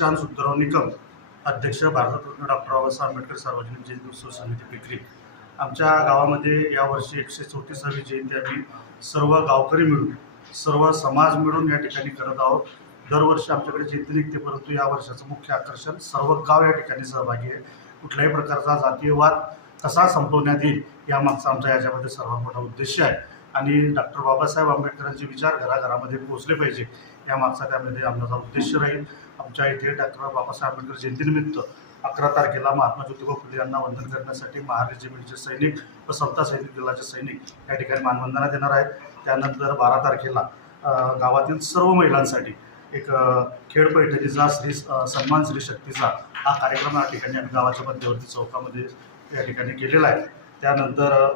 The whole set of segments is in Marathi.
प्रशांत सुद्धराव निकम अध्यक्ष भारतरत्न डॉक्टर बाबासाहेब आंबेडकर सार्वजनिक जयंती उत्सव समिती पिकरी. आमच्या गावामध्ये यावर्षी एकशे चौतीसावी जयंती आम्ही सर्व गावकरी मिळून सर्व समाज मिळून या ठिकाणी करत आहोत. दरवर्षी आमच्याकडे जयंती निघते परंतु या वर्षाचं मुख्य आकर्षण सर्व गाव या ठिकाणी सहभागी आहे. कुठल्याही प्रकारचा जातीयवाद कसा संपवण्यात येईल यामागचा आमचा याच्यामध्ये सर्वात मोठा उद्देश आहे. आणि डॉक्टर बाबासाहेब आंबेडकरांचे विचार घराघरामध्ये पोहोचले पाहिजे. या मागचा त्यामध्ये आमचा उद्देश राहील. आमच्या इथे डॉक्टर बाबासाहेब आंबेडकर जयंतीनिमित्त अकरा तारखेला महात्मा ज्योतिबा फुले यांना वंदन करण्यासाठी महार रेजिमेंटचे सैनिक व समता सैनिक दलाचे सैनिक या ठिकाणी मानवंदना देणार आहेत. त्यानंतर बारा तारखेला गावातील सर्व महिलांसाठी एक खेळ पैठणीचा श्री सन्मान श्री शक्तीचा हा कार्यक्रम या ठिकाणी आम्ही गावाच्या मध्यवर्ती चौकामध्ये या ठिकाणी केलेला आहे. त्यानंतर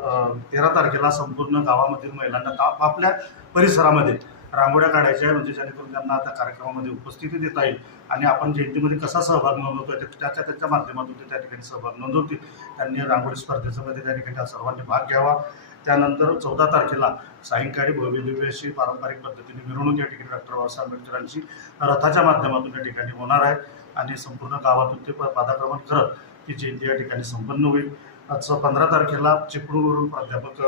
तेरा तारखेला संपूर्ण गावामधील महिलांना आपापल्या परिसरामध्ये रांगोळ्या काढायच्या आहे म्हणजे जेणेकरून त्यांना त्या कार्यक्रमामध्ये उपस्थिती देता येईल. आणि आपण जयंतीमध्ये कसा सहभाग नोंदवतो ते त्याच्या त्याच्या माध्यमातून ते त्या ठिकाणी सहभाग नोंदवतील. त्यांनी रांगोळी स्पर्धेमध्ये त्या ठिकाणी सर्वांनी भाग घ्यावा. त्यानंतर चौदा तारखेला सायंकाळी भव्य दिव्य अशी पारंपरिक पद्धतीने मिरवणूक या ठिकाणी डॉक्टर बाबासाहेब आंबेडकरांची रथाच्या माध्यमातून या ठिकाणी होणार आहे. आणि संपूर्ण गावातून ते प- पादाक्रमण करत ती जयंती या ठिकाणी संपन्न होईल. आजचं पंधरा तारखेला चिपळूणवरून प्राध्यापक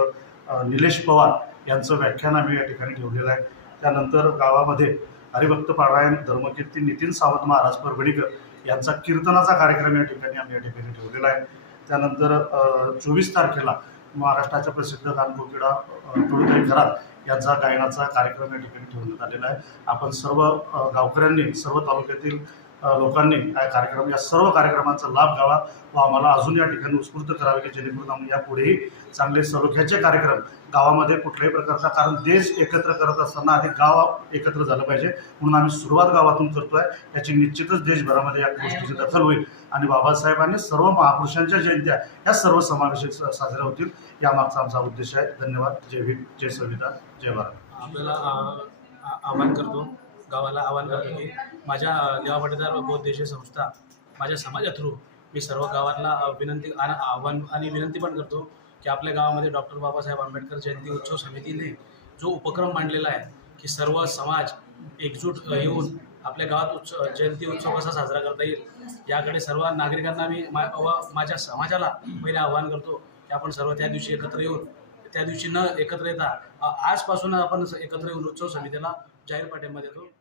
निलेश पवार यांचं व्याख्यान आम्ही या ठिकाणी ठेवलेलं आहे. त्यानंतर गावामध्ये हरिभक्त पारायण धर्मकीर्ती नितीन सावंत महाराज परभणीकर यांचा कीर्तनाचा कार्यक्रम या ठिकाणी आम्ही या ठिकाणी ठेवलेला आहे. त्यानंतर चोवीस तारखेला महाराष्ट्राच्या प्रसिद्ध गानकोकिडा तुळुताई घरात यांचा गायनाचा कार्यक्रम या ठिकाणी ठेवण्यात आलेला आहे. आपण सर्व गावकऱ्यांनी सर्व तालुक्यातील लोकांनी या कार्यक्रम या सर्व कार्यक्रमांचा लाभ घ्यावा व आम्हाला अजून या ठिकाणी उत्स्फूर्त करावे की जेणेकरून आम्ही यापुढेही चांगले सलोख्याचे कार्यक्रम गावामध्ये कुठल्याही प्रकारचा कारण देश एकत्र करत असताना आधी गाव एकत्र झालं पाहिजे म्हणून आम्ही सुरुवात गावातून करतोय. याची निश्चितच देशभरामध्ये या गोष्टीची दखल होईल. आणि बाबासाहेबांनी सर्व महापुरुषांच्या जयंत्या या सर्व समावेशक स- साजऱ्या होतील. यामागचा आमचा उद्देश आहे. धन्यवाद. जय भीम जय संविधान. जय भारत. आपल्याला आवाहन करतो. गावाला आवाहन करतो की माझ्या देवा पाटीदार बौद्ध देशी संस्था माझ्या समाजा थ्रू मी सर्व गावांना विनंती आणि आव्हान आणि विनंती पण करतो की आपल्या गावामध्ये डॉक्टर बाबासाहेब आंबेडकर जयंती उत्सव समितीने जो उपक्रम मांडलेला आहे की सर्व समाज एकजूट येऊन आपल्या गावात उत्सव जयंती उत्सव कसा साजरा करता येईल याकडे सर्व नागरिकांना मी मा व माझ्या समाजाला पहिले आवाहन करतो की आपण सर्व त्या दिवशी एकत्र येऊन त्या दिवशी न एकत्र येता आजपासून आपण एकत्र येऊन उत्सव समितीला जाहीर पाठिंबा देतो.